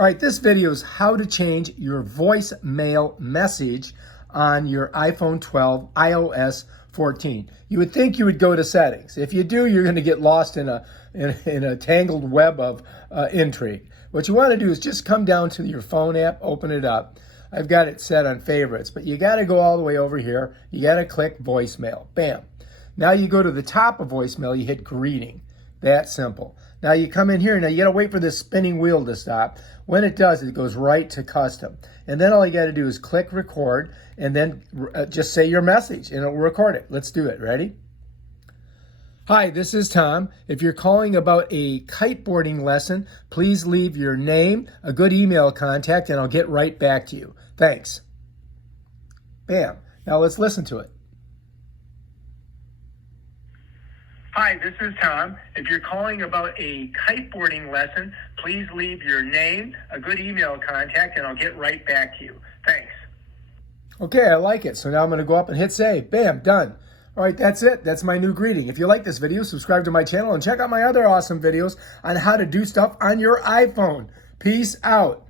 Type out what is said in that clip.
All right, this video is how to change your voicemail message on your iPhone 12, iOS 14. You would think you would go to settings. If you do, you're going to get lost in a tangled web of intrigue. What you want to do is just come down to your phone app, open it up. I've got it set on favorites, but you got to go all the way over here. You got to click voicemail. Bam. Now you go to the top of voicemail, you hit greeting. That simple. Now you come in here, now you got to wait for this spinning wheel to stop. When it does, it goes right to custom. And then all you got to do is click record and then just say your message and it'll record it. Let's do it. Ready? Hi, this is Tom. If you're calling about a kiteboarding lesson, please leave your name, a good email contact, and I'll get right back to you. Thanks. Bam. Now let's listen to it. Hi, this is Tom. If you're calling about a kiteboarding lesson, please leave your name, a good email contact, and I'll get right back to you. Thanks. Okay, I like it. So now I'm going to go up and hit save. Bam, done. All right, that's it. That's my new greeting. If you like this video, subscribe to my channel and check out my other awesome videos on how to do stuff on your iPhone. Peace out.